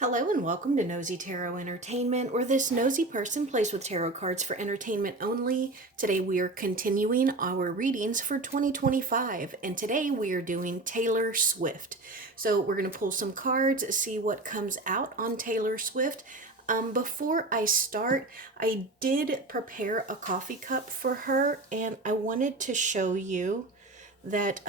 Hello and welcome to Nosy Tarot Entertainment, where this nosy person plays with tarot cards for entertainment only. Today we are continuing our readings for 2025, and today we are doing Taylor Swift. So we're going to pull some cards, see what comes out on Taylor Swift. Before I start, I did prepare a coffee cup for her, and I wanted to show you that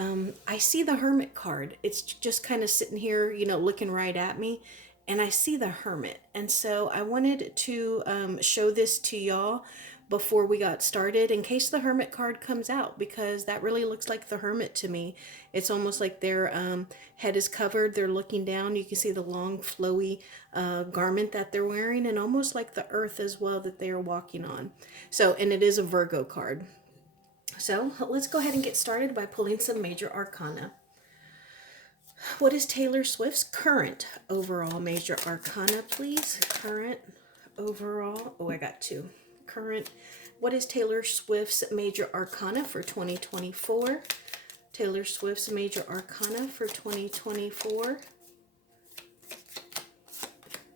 I see the Hermit card. It's just kind of sitting here, looking right at me, and I see the Hermit. And so I wanted to show this to y'all before we got started in case the Hermit card comes out, because that really looks like the Hermit to me. It's almost like their head is covered, they're looking down. You can see the long, flowy garment that they're wearing, and almost like the earth as well that they are walking on. So, and it is a Virgo card. So let's go ahead and get started by pulling some major arcana. What is Taylor Swift's current overall major arcana, please? Current overall. Oh, I got two. Current. What is Taylor Swift's major arcana for 2024? Taylor Swift's major arcana for 2024.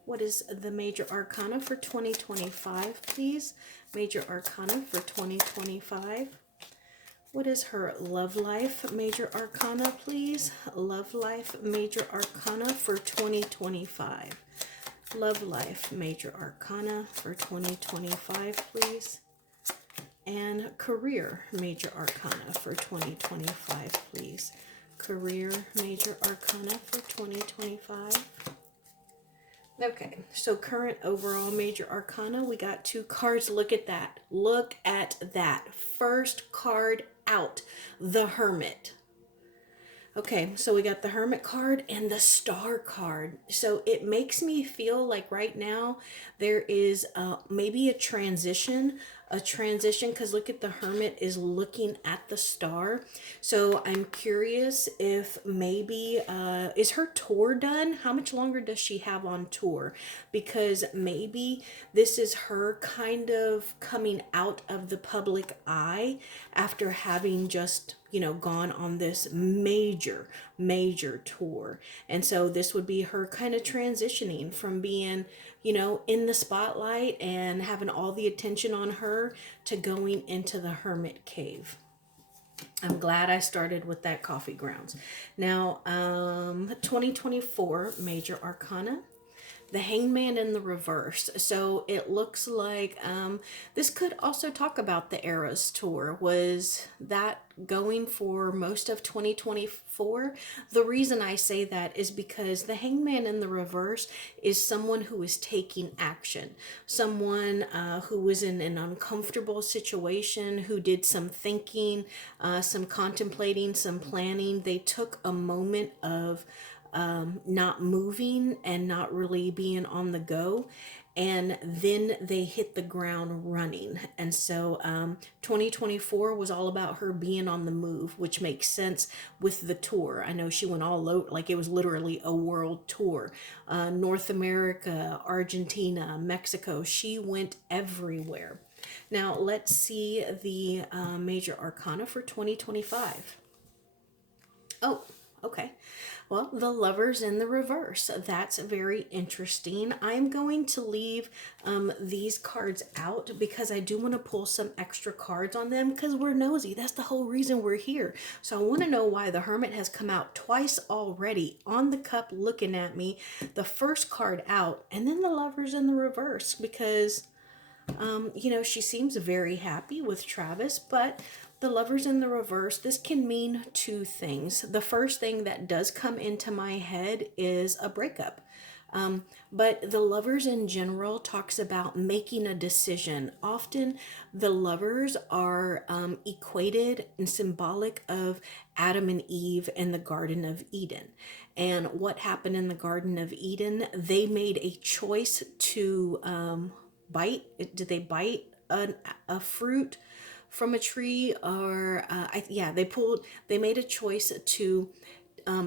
What is the major arcana for 2025, please? Major arcana for 2025. What is her love life major arcana, please? Love life major arcana for 2025. Love life major arcana for 2025, please. And career major arcana for 2025, please. Career major arcana for 2025. Okay, so current overall major arcana, we got two cards. Look at that. Look at that. First card out, the Hermit. Okay, so we got the Hermit card and the Star card. So it makes me feel like right now there is maybe a transition, because look at the Hermit is looking at the Star. So I'm curious if maybe, is her tour done? How much longer does she have on tour? Because maybe this is her kind of coming out of the public eye after having just gone on this major tour. And so this would be her kind of transitioning from being, in the spotlight and having all the attention on her to going into the Hermit cave. I'm glad I started with that coffee grounds. Now, 2024 major arcana, the Hangman in the reverse. So it looks like this could also talk about the Eras tour. Was that going for most of 2024? The reason I say that is because the Hangman in the reverse is someone who is taking action, someone who was in an uncomfortable situation, who did some thinking, some contemplating, some planning. They took a moment of not moving and not really being on the go, and then they hit the ground running. And so 2024 was all about her being on the move, which makes sense with the tour. I know she went all over, like it was literally a world tour. North America, Argentina, Mexico, she went everywhere. Now let's see the major arcana for 2025. Oh, okay. Well, the Lovers in the reverse. That's very interesting. I'm going to leave these cards out because I do want to pull some extra cards on them because we're nosy. That's the whole reason we're here. So I want to know why the Hermit has come out twice already on the cup looking at me. The first card out and then the Lovers in the reverse because she seems very happy with Travis, but the Lovers in the reverse, this can mean two things. The first thing that does come into my head is a breakup. But the Lovers in general talks about making a decision. Often the lovers are equated and symbolic of Adam and Eve in the Garden of Eden. And what happened in the Garden of Eden? They made a choice to bite. Did they bite a fruit from a tree, or they made a choice to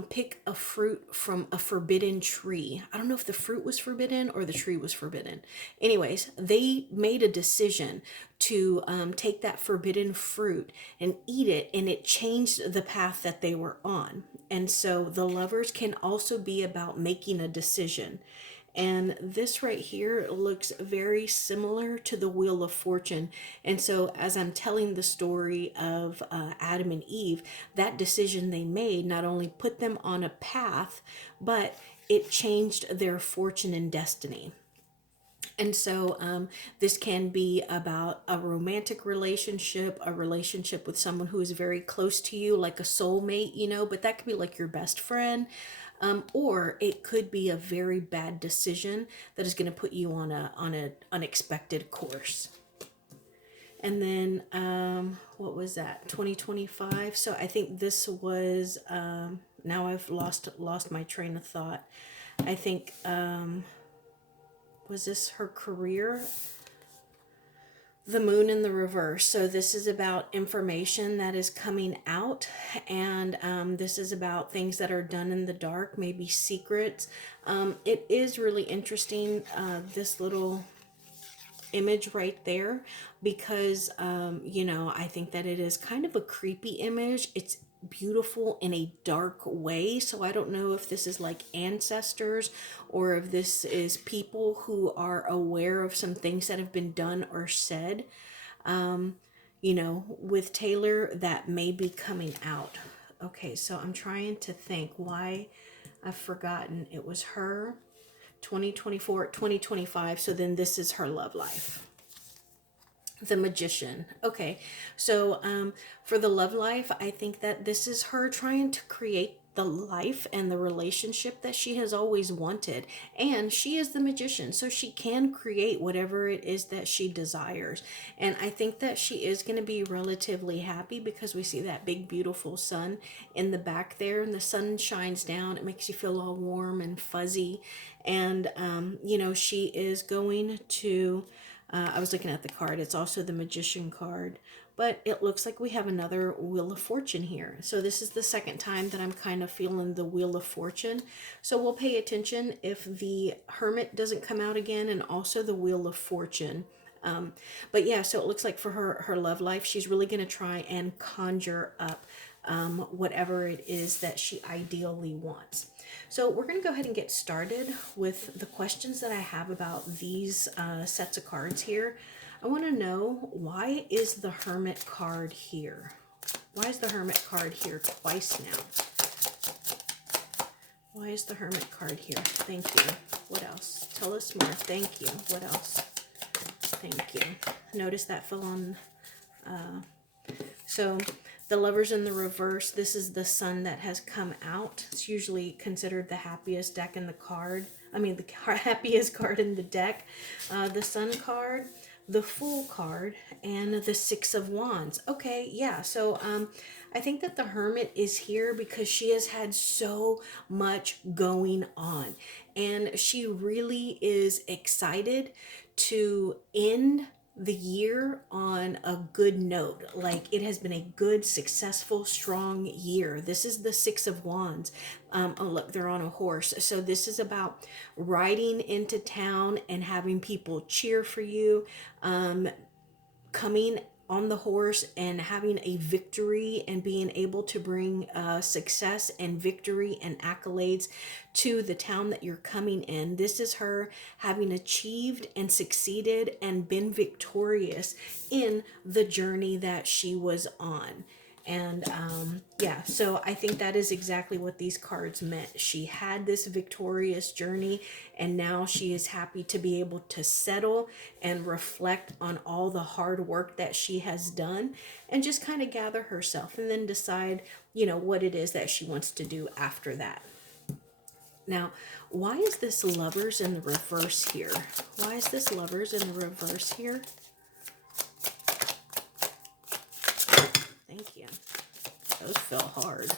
pick a fruit from a forbidden tree. I don't know if the fruit was forbidden or the tree was forbidden. Anyways, they made a decision to take that forbidden fruit and eat it, and it changed the path that they were on. And so the Lovers can also be about making a decision. And this right here looks very similar to the Wheel of Fortune. And so, as I'm telling the story of Adam and Eve, that decision they made not only put them on a path, but it changed their fortune and destiny. And so, this can be about a romantic relationship, a relationship with someone who is very close to you, like a soulmate, but that could be like your best friend. Or it could be a very bad decision that is going to put you on a unexpected course. And then, what was that? 2025. So I think this was, now I've lost my train of thought. I think, was this her career? The moon in the reverse. So this is about information that is coming out, and this is about things that are done in the dark, maybe secrets. It is really interesting, this little image right there, because I think that it is kind of a creepy image. It's beautiful in a dark way, so I don't know if this is like ancestors or if this is people who are aware of some things that have been done or said, with Taylor, that may be coming out. Okay, so I'm trying to think why I've forgotten. It was her 2024, 2025. So then this is her love life. The Magician. Okay, so for the love life, I think that this is her trying to create the life and the relationship that she has always wanted. And she is the magician, so she can create whatever it is that she desires. And I think that she is going to be relatively happy because we see that big, beautiful sun in the back there, and the sun shines down. It makes you feel all warm and fuzzy. And, she is going to. I was looking at the card. It's also the Magician card. But it looks like we have another Wheel of Fortune here. So this is the second time that I'm kind of feeling the Wheel of Fortune. So we'll pay attention if the Hermit doesn't come out again, and also the Wheel of Fortune. But yeah, so it looks like for her love life, she's really going to try and conjure up whatever it is that she ideally wants. So we're going to go ahead and get started with the questions that I have about these sets of cards here. I want to know, why is the Hermit card here? Why is the Hermit card here twice now? Why is the Hermit card here? Thank you. What else? Tell us more. Thank you. What else? Thank you. Notice that fell on. So the Lovers in the reverse, this is the sun that has come out. It's usually considered the happiest deck in the card. The happiest card in the deck. The Sun card, the Fool card, and the Six of Wands. Okay, yeah, so I think that the Hermit is here because she has had so much going on, and she really is excited to end the year on a good note. Like, it has been a good, successful, strong year. This is the Six of Wands. Oh, look, they're on a horse. So this is about riding into town and having people cheer for you, coming on the horse and having a victory and being able to bring success and victory and accolades to the town that you're coming in. This is her having achieved and succeeded and been victorious in the journey that she was on. And yeah, so I think that is exactly what these cards meant. She had this victorious journey, and now she is happy to be able to settle and reflect on all the hard work that she has done, and just kind of gather herself and then decide, what it is that she wants to do after that. Now, why is this Lovers in the reverse here? Why is this Lovers in the reverse here? Thank you. Those fell hard.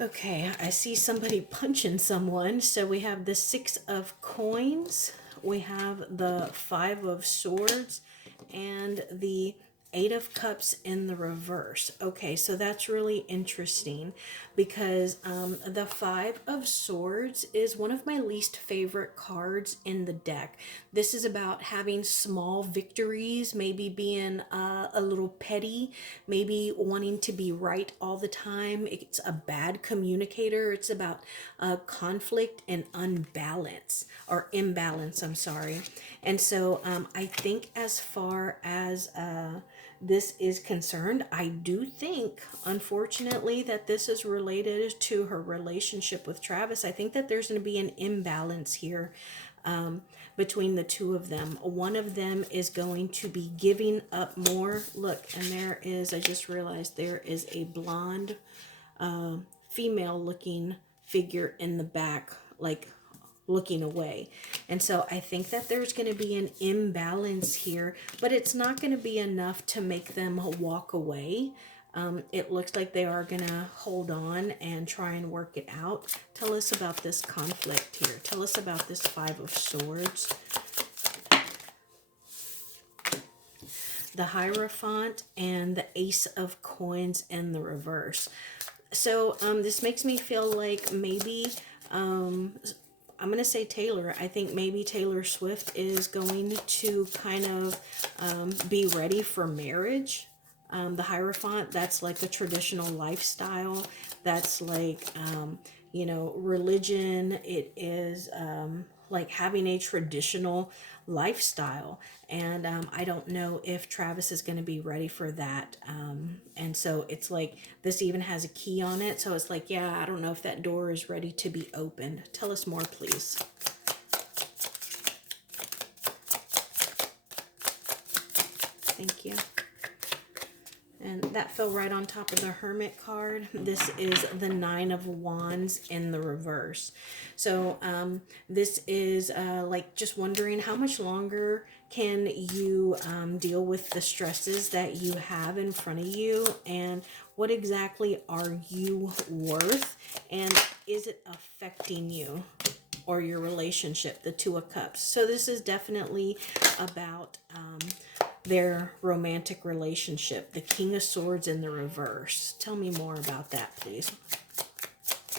Okay, I see somebody punching someone. So we have the Six of Coins, we have the Five of Swords, and the Eight of Cups in the reverse. Okay, so that's really interesting because the Five of Swords is one of my least favorite cards in the deck. This is about having small victories, maybe being a little petty, maybe wanting to be right all the time. It's a bad communicator. It's about conflict and unbalance, or imbalance, I'm sorry. And so I think as far as this is concerned, I do think, unfortunately, that this is related to her relationship with Travis. I think that there's going to be an imbalance here between the two of them. One of them is going to be giving up more. Look, and there is, I just realized there is a blonde female looking figure in the back, like looking away. And so I think that there's going to be an imbalance here, but it's not going to be enough to make them walk away. It looks like they are going to hold on and try and work it out. Tell us about this conflict here. Tell us about this Five of Swords. The Hierophant and the Ace of Coins in the reverse. So this makes me feel like maybe I'm going to say Taylor. I think maybe Taylor Swift is going to kind of be ready for marriage. The Hierophant, that's like a traditional lifestyle. That's like, you know, religion. It is like having a traditional lifestyle. And I don't know if Travis is going to be ready for that. And so it's like this even has a key on it. So it's like, yeah, I don't know if that door is ready to be opened. Tell us more, please. Thank you. And that fell right on top of the Hermit card. This is the Nine of Wands in the reverse. So this is like just wondering how much longer can you deal with the stresses that you have in front of you, and what exactly are you worth, and is it affecting you or your relationship, the Two of Cups. So this is definitely about their romantic relationship, the King of Swords in the reverse. Tell me more about that, please.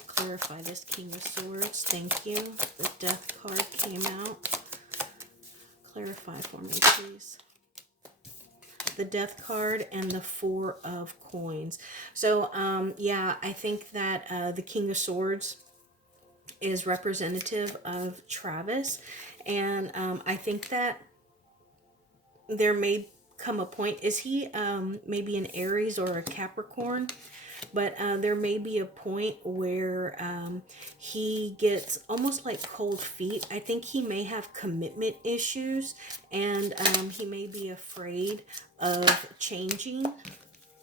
Clarify this King of Swords. Thank you. The Death card came out. Clarify for me, please. The Death card and the Four of Coins. So, yeah, I think that the King of Swords is representative of Travis. And I think that there may come a point, is he maybe an Aries or a Capricorn? But there may be a point where he gets almost like cold feet. I think he may have commitment issues, and he may be afraid of changing.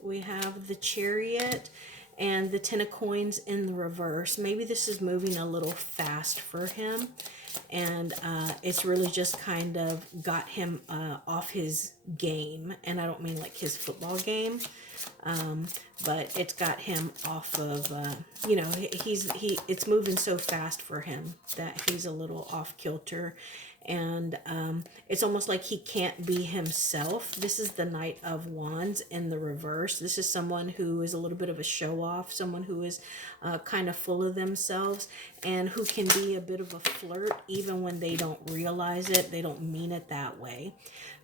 We have the Chariot and the Ten of Coins in the reverse. Maybe this is moving a little fast for him, and it's really just kind of got him off his game. And I don't mean like his football game, but it's got him off of, you know, it's moving so fast for him that he's a little off kilter. And it's almost like he can't be himself. This is the Knight of Wands in the reverse. This is someone who is a little bit of a show-off, someone who is kind of full of themselves, and who can be a bit of a flirt even when they don't realize it. They don't mean it that way.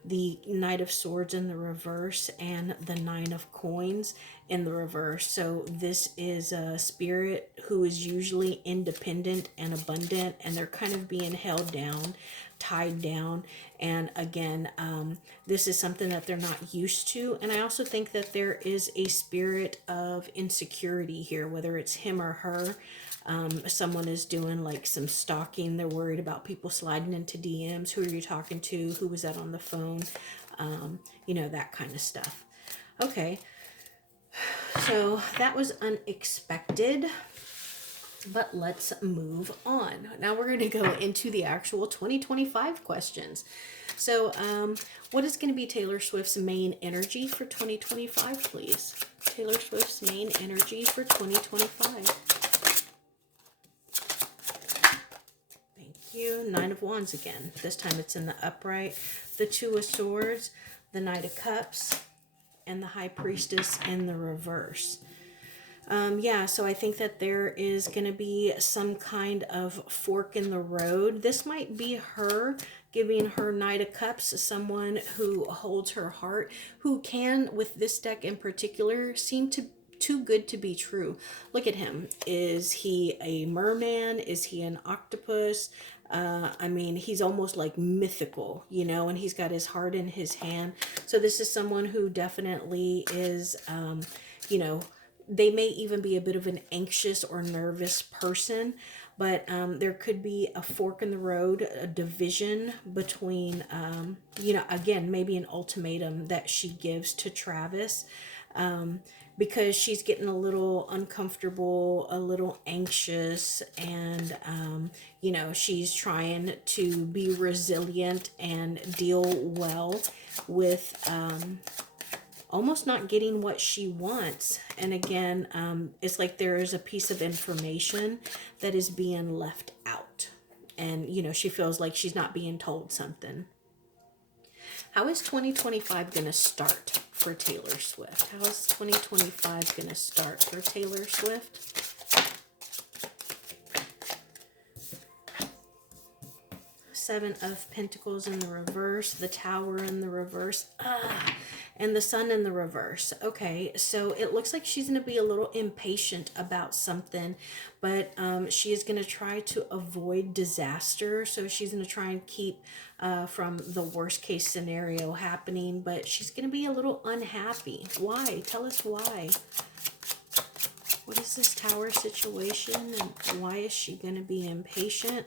The Knight of Swords in the reverse and the Nine of Coins in the reverse. So this is a spirit who is usually independent and abundant, and they're kind of being held down, tied down. And again, this is something that they're not used to. And I also think that there is a spirit of insecurity here, whether it's him or her. Someone is doing like some stalking. They're worried about people sliding into DMs. Who are you talking to? Who was that on the phone? You know, that kind of stuff. Okay. So that was unexpected, but let's move on. Now we're going to go into the actual 2025 questions. So what is going to be Taylor Swift's main energy for 2025, please? Taylor Swift's main energy for 2025. Thank you. Nine of Wands again. This time it's in the upright. The Two of Swords, the Knight of Cups, and the High Priestess in the reverse. Yeah, so I think that there is going to be some kind of fork in the road. This might be her giving her Knight of Cups, someone who holds her heart, who can, with this deck in particular, seem to too good to be true. Look at him. Is he a merman? Is he an octopus? I mean, he's almost like mythical, you know, and he's got his heart in his hand. So this is someone who definitely is, you know, they may even be a bit of an anxious or nervous person, but there could be a fork in the road, a division between, you know, again, maybe an ultimatum that she gives to Travis, because she's getting a little uncomfortable, a little anxious, and, you know, she's trying to be resilient and deal well with, almost not getting what she wants. And again, it's like there is a piece of information that is being left out. And, you know, she feels like she's not being told something. How is 2025 going to start for Taylor Swift? How is 2025 going to start for Taylor Swift? Seven of Pentacles in the reverse, the Tower in the reverse, and the Sun in the reverse. Okay, so it looks like she's going to be a little impatient about something, but she is going to try to avoid disaster. So she's going to try and keep from the worst case scenario happening, but she's going to be a little unhappy. Why? Tell us why. What is this Tower situation, and why is she going to be impatient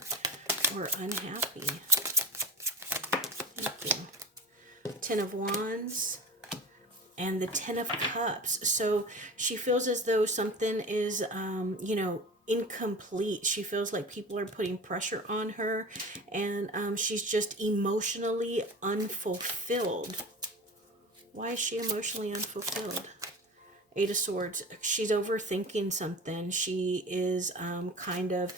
or unhappy? Thank you. Ten of Wands and the Ten of Cups. So she feels as though something is, you know, incomplete. She feels like people are putting pressure on her, and she's just emotionally unfulfilled. Why is she emotionally unfulfilled? Eight of Swords. She's overthinking something. She is kind of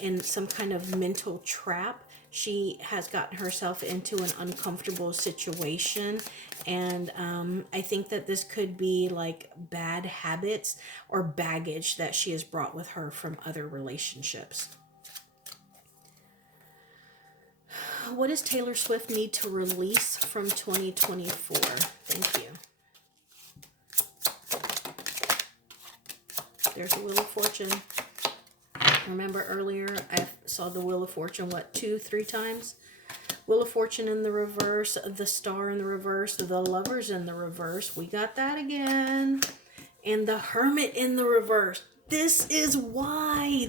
in some kind of mental trap. She has gotten herself into an uncomfortable situation. And I think that this could be like bad habits or baggage that she has brought with her from other relationships. What does Taylor Swift need to release from 2024? Thank you. There's the Wheel of Fortune. Remember earlier I saw the Wheel of Fortune, what, 2-3 times? Wheel of Fortune in the reverse, the Star in the reverse, the Lovers in the reverse. We got that again. And the Hermit in the reverse. This is why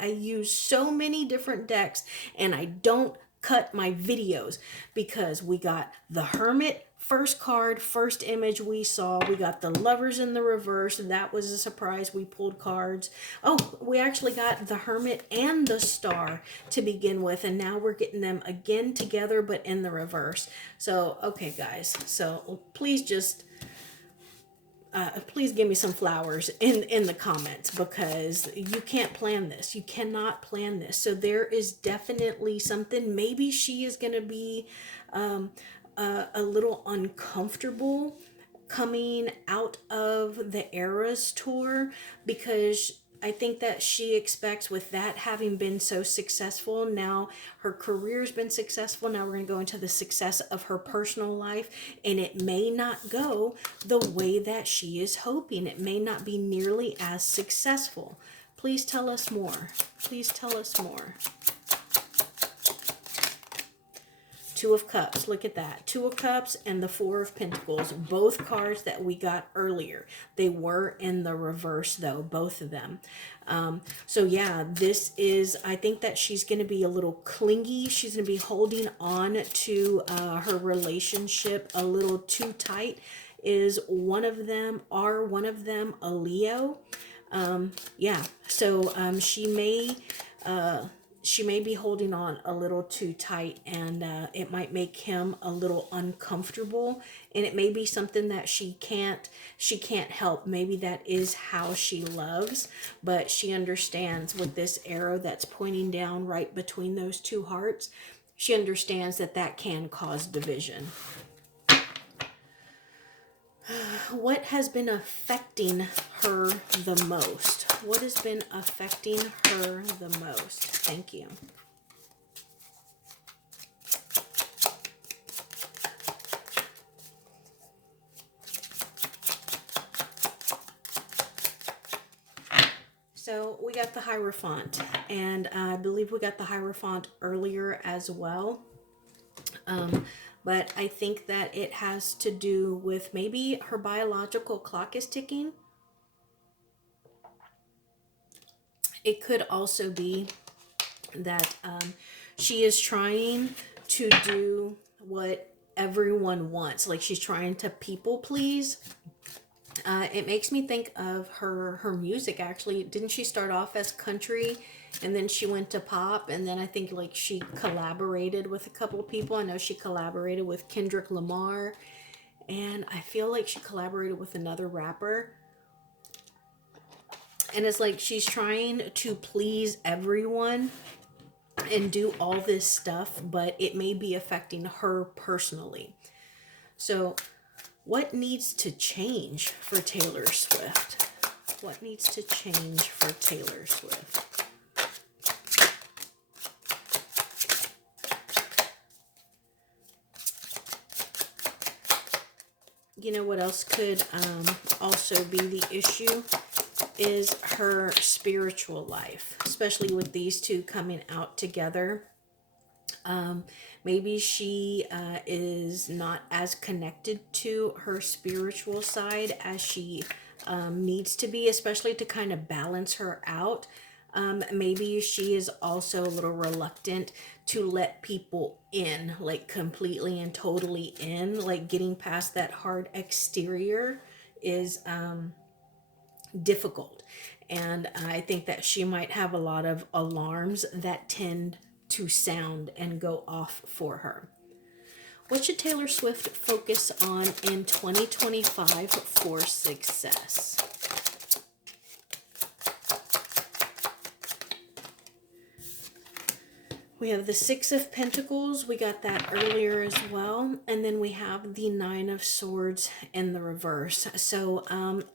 I use so many different decks and I don't cut my videos, because we got the Hermit, first card, first image we saw. We got the Lovers in the reverse. That was a surprise. We pulled cards. Oh, we actually got the Hermit and the Star to begin with, and now we're getting them again together, but in the reverse. So, okay, guys. So, please just... please give me some flowers in the comments, because you can't plan this. You cannot plan this. So there is definitely something. Maybe she is going to be a little uncomfortable coming out of the Eras tour, because I think that she expects, with that having been so successful, now her career's been successful, now we're going to go into the success of her personal life, and it may not go the way that she is hoping. It may not be nearly as successful. Please tell us more. Please tell us more. Two of Cups, look at that. Two of Cups and the Four of Pentacles, both cards that we got earlier. They were in the reverse though, both of them. So yeah, this is, I think that she's going to be a little clingy. She's going to be holding on to her relationship a little too tight. Is one of them a Leo? Yeah, so she may be holding on a little too tight, and it might make him a little uncomfortable, and it may be something that she can't help. Maybe that is how she loves, but she understands with this arrow that's pointing down right between those two hearts, she understands that that can cause division. What has been affecting her the most? What has been affecting her the most? Thank you. So we got the Hierophant, and I believe we got the Hierophant earlier as well. But I think that it has to do with maybe her biological clock is ticking. It could also be that she is trying to do what everyone wants. Like she's trying to people please. It makes me think of her music actually. Didn't she start off as country and then she went to pop, and then I think like she collaborated with a couple of people. I know she collaborated with Kendrick Lamar, and I feel like she collaborated with another rapper. And it's like she's trying to please everyone and do all this stuff, but it may be affecting her personally. So what needs to change for Taylor Swift? What needs to change for Taylor Swift? You know what else could also be the issue is her spiritual life, especially with these two coming out together. Maybe she is not as connected to her spiritual side as she needs to be, especially to kind of balance her out. Maybe she is also a little reluctant to let people in, like completely and totally in, like getting past that hard exterior is difficult. And I think that she might have a lot of alarms that tend to sound and go off for her. What should Taylor Swift focus on in 2025 for success? We have the Six of Pentacles. We got that earlier as well. And then we have the Nine of Swords in the reverse. So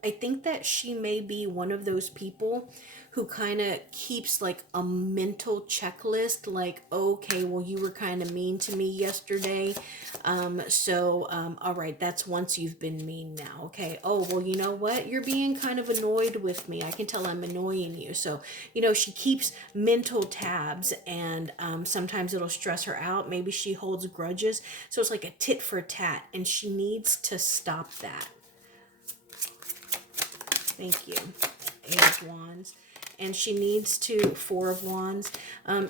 I think that she may be one of those people who kind of keeps like a mental checklist, like, okay, well, you were kind of mean to me yesterday. All right, that's once you've been mean now. Okay. Oh, well, you know what? You're being kind of annoyed with me. I can tell I'm annoying you. So, she keeps mental tabs, and sometimes it'll stress her out. Maybe she holds grudges. So it's like a tit for tat, and she needs to stop that. Thank you. Eight of Wands. And she needs to, Four of Wands,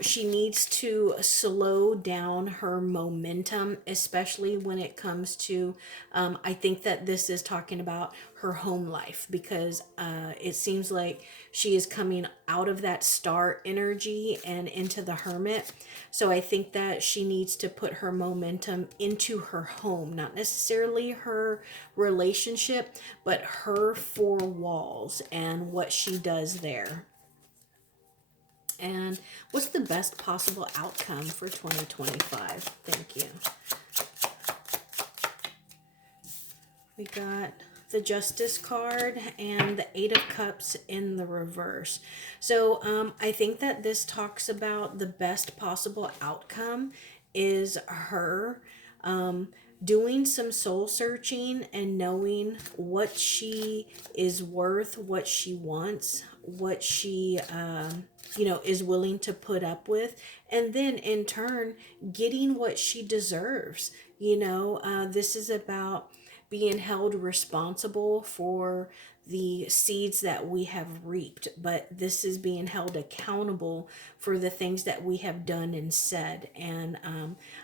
she needs to slow down her momentum, especially when it comes to, I think that this is talking about her home life, because it seems like she is coming out of that star energy and into the Hermit. So I think that she needs to put her momentum into her home, not necessarily her relationship, but her four walls and what she does there. And what's the best possible outcome for 2025? Thank you. We got the Justice card and the Eight of Cups in the reverse. So I think that this talks about the best possible outcome is her doing some soul searching and knowing what she is worth, what she wants, what she is willing to put up with, and then in turn getting what she deserves. This is about being held responsible for the seeds that we have reaped, but this is being held accountable for the things that we have done and said. And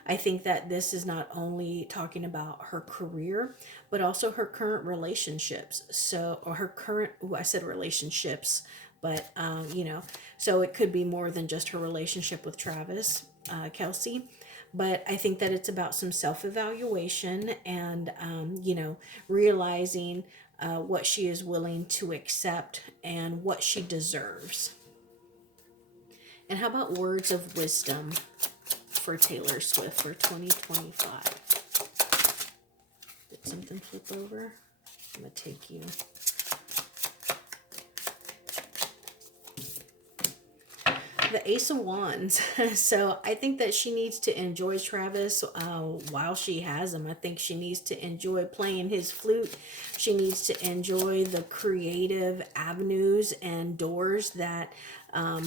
I think that this is not only talking about her career, but also her current relationships. Or her current, I said relationships, but so it could be more than just her relationship with Travis Kelce. But I think that it's about some self-evaluation and, realizing what she is willing to accept and what she deserves. And how about words of wisdom for Taylor Swift for 2025? Did something flip over? I'm going to take you. The Ace of Wands. So I think that she needs to enjoy Travis while she has him. I think she needs to enjoy playing his flute. She needs to enjoy the creative avenues and doors that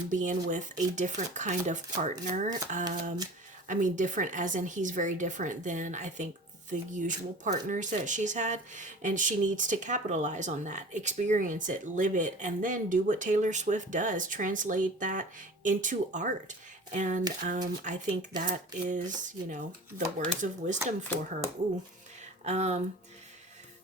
being with a different kind of partner. I mean, different as in he's very different than I think the usual partners that she's had, and she needs to capitalize on that, experience it, live it, and then do what Taylor Swift does, translate that into art. And I think that is, the words of wisdom for her. Ooh.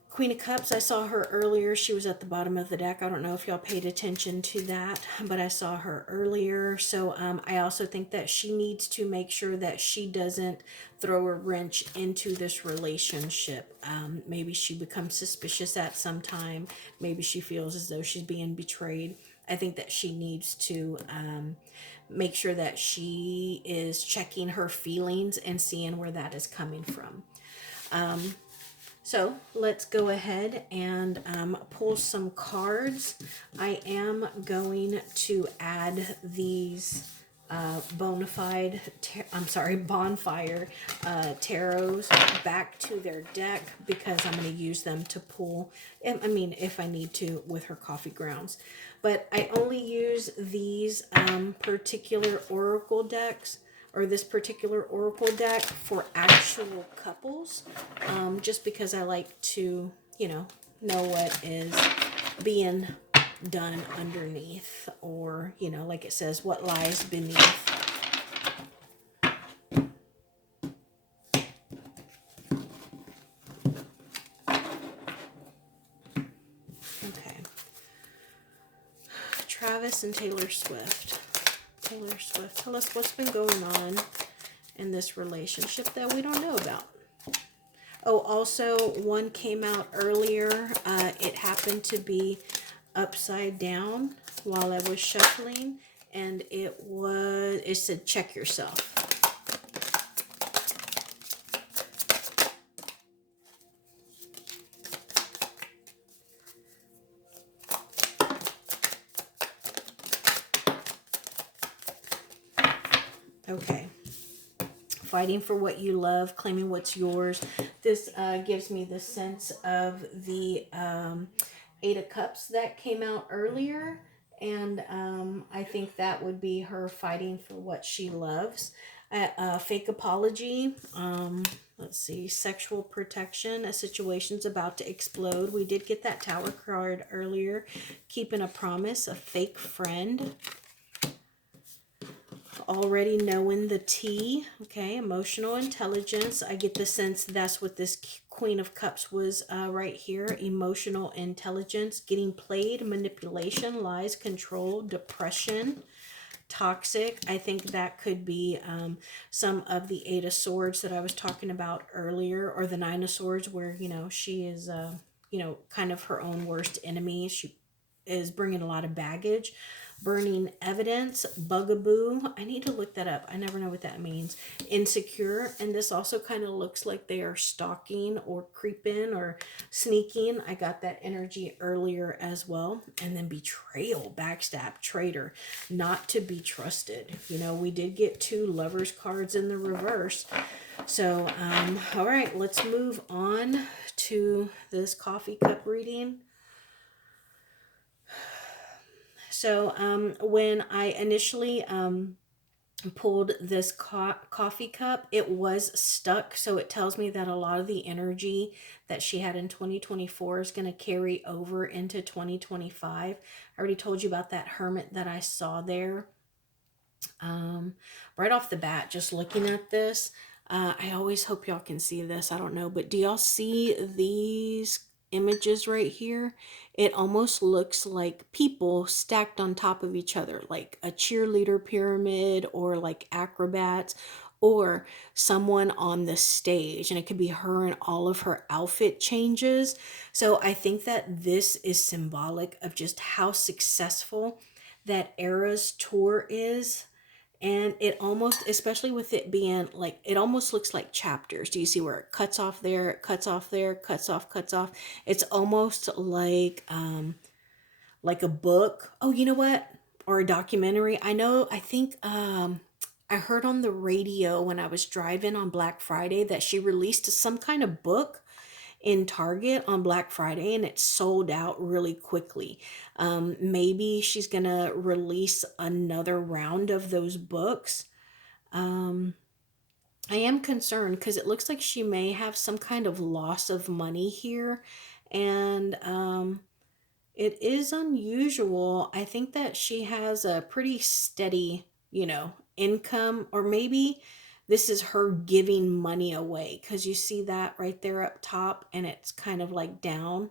Queen of Cups, I saw her earlier. She was at the bottom of the deck. I don't know if y'all paid attention to that, but I saw her earlier. So I also think that she needs to make sure that she doesn't throw a wrench into this relationship. Maybe she becomes suspicious at some time. Maybe she feels as though she's being betrayed. I think that she needs to make sure that she is checking her feelings and seeing where that is coming from. So let's go ahead and pull some cards. I am going to add these bonfire tarots back to their deck because I'm going to use them to pull, I mean, if I need to with her coffee grounds. But I only use these particular oracle decks or this particular oracle deck for actual couples, just because I like to, know what is being done underneath, or, like it says, what lies beneath. Okay. Travis and Taylor Swift. Taylor Swift, tell us what's been going on in this relationship that we don't know about. Oh, also, one came out earlier. It happened to be upside down while I was shuffling, and it said, check yourself. Okay. Fighting for what you love, claiming what's yours. This gives me the sense of the Eight of Cups that came out earlier. And I think that would be her fighting for what she loves. Fake apology. Let's see. Sexual protection. A situation's about to explode. We did get that Tower card earlier. Keeping a promise. A fake friend. Already knowing the tea. Okay, emotional intelligence. I get the sense that's what this Queen of Cups was right here. Emotional intelligence, getting played, manipulation, lies, control, depression, toxic. I think that could be some of the Eight of Swords that I was talking about earlier, or the Nine of Swords, where, she is, kind of her own worst enemy. She is bringing a lot of baggage. Burning evidence, bugaboo. I need to look that up. I never know what that means. Insecure. And this also kind of looks like they are stalking or creeping or sneaking. I got that energy earlier as well. And then betrayal, backstab, traitor, not to be trusted. We did get 2 Lovers cards in the reverse. So, all right, let's move on to this coffee cup reading. So when I initially pulled this coffee cup, it was stuck. So it tells me that a lot of the energy that she had in 2024 is going to carry over into 2025. I already told you about that hermit that I saw there. Right off the bat, just looking at this, I always hope y'all can see this. I don't know, but do y'all see these images right here? It almost looks like people stacked on top of each other, like a cheerleader pyramid, or like acrobats, or someone on the stage, and it could be her and all of her outfit changes. So I think that this is symbolic of just how successful that Era's tour is. And it almost, especially with it being like, it almost looks like chapters. Do you see where it cuts off there, it cuts off there, cuts off, cuts off? It's almost like a book. Oh, you know what? Or a documentary. I think I heard on the radio when I was driving on Black Friday that she released some kind of book in Target on Black Friday and it sold out really quickly. Maybe she's gonna release another round of those books. Um, I am concerned because it looks like she may have some kind of loss of money here. And it is unusual. I think that she has a pretty steady, income, or maybe this is her giving money away because you see that right there up top and it's kind of like down.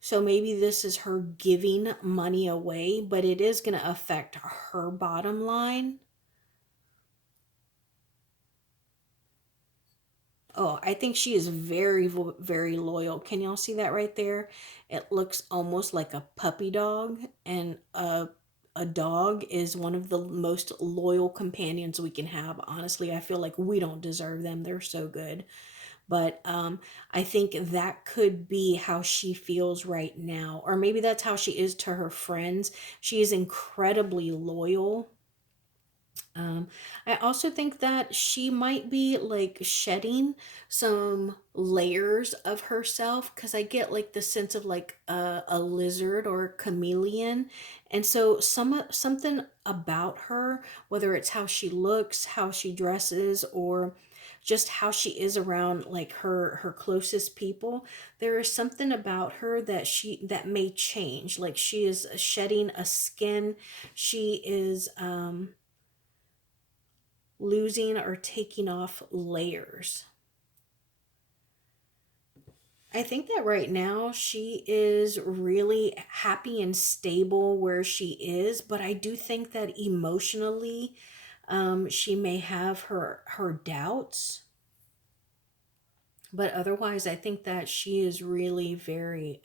So maybe this is her giving money away, but it is going to affect her bottom line. Oh, I think she is very, very loyal. Can y'all see that right there? It looks almost like a puppy dog, and a dog is one of the most loyal companions we can have. Honestly, I feel like we don't deserve them. They're so good. But I think that could be how she feels right now. Or maybe that's how she is to her friends. She is incredibly loyal. um, I also think that she might be like shedding some layers of herself because I get like the sense of like a lizard or a chameleon. And so something about her, whether it's how she looks, how she dresses, or just how she is around like her closest people, there is something about her that may change. Like she is shedding a skin. She is losing or taking off layers. I think that right now she is really happy and stable where she is, but I do think that emotionally, she may have her doubts. But otherwise, I think that she is really very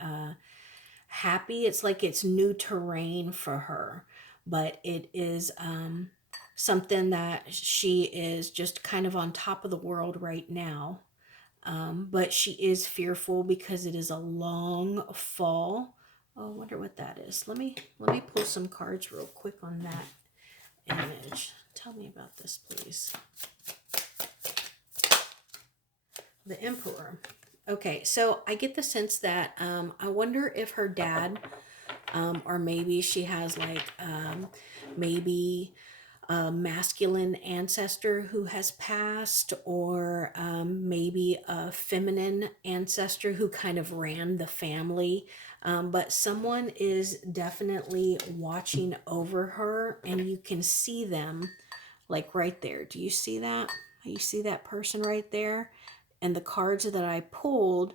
happy. It's like it's new terrain for her, but it is something that she is just kind of on top of the world right now. But she is fearful because it is a long fall. Oh, I wonder what that is. Let me pull some cards real quick on that image. Tell me about this, please. The Emperor. Okay, so I get the sense that I wonder if her dad, or maybe she has like maybe a masculine ancestor who has passed, or maybe a feminine ancestor who kind of ran the family. But someone is definitely watching over her, and you can see them like right there. Do you see that? You see that person right there? And the cards that I pulled,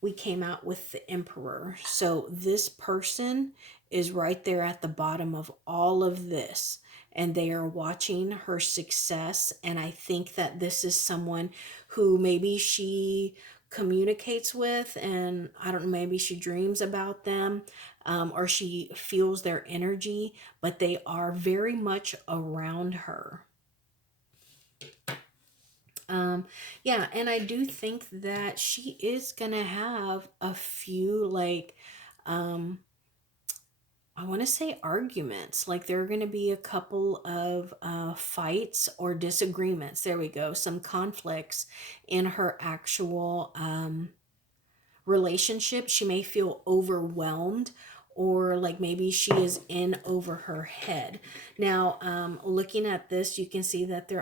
we came out with the Emperor. So this person is right there at the bottom of all of this, and they are watching her success. And I think that this is someone who maybe she communicates with, and I don't know, maybe she dreams about them, or she feels their energy, but they are very much around her. Um, yeah, and I do think that she is gonna have a few like um I want to say arguments. Like there are going to be a couple of fights or disagreements. There we go. Some conflicts in her actual relationship. She may feel overwhelmed, or like maybe she is in over her head. Now, looking at this, you can see that there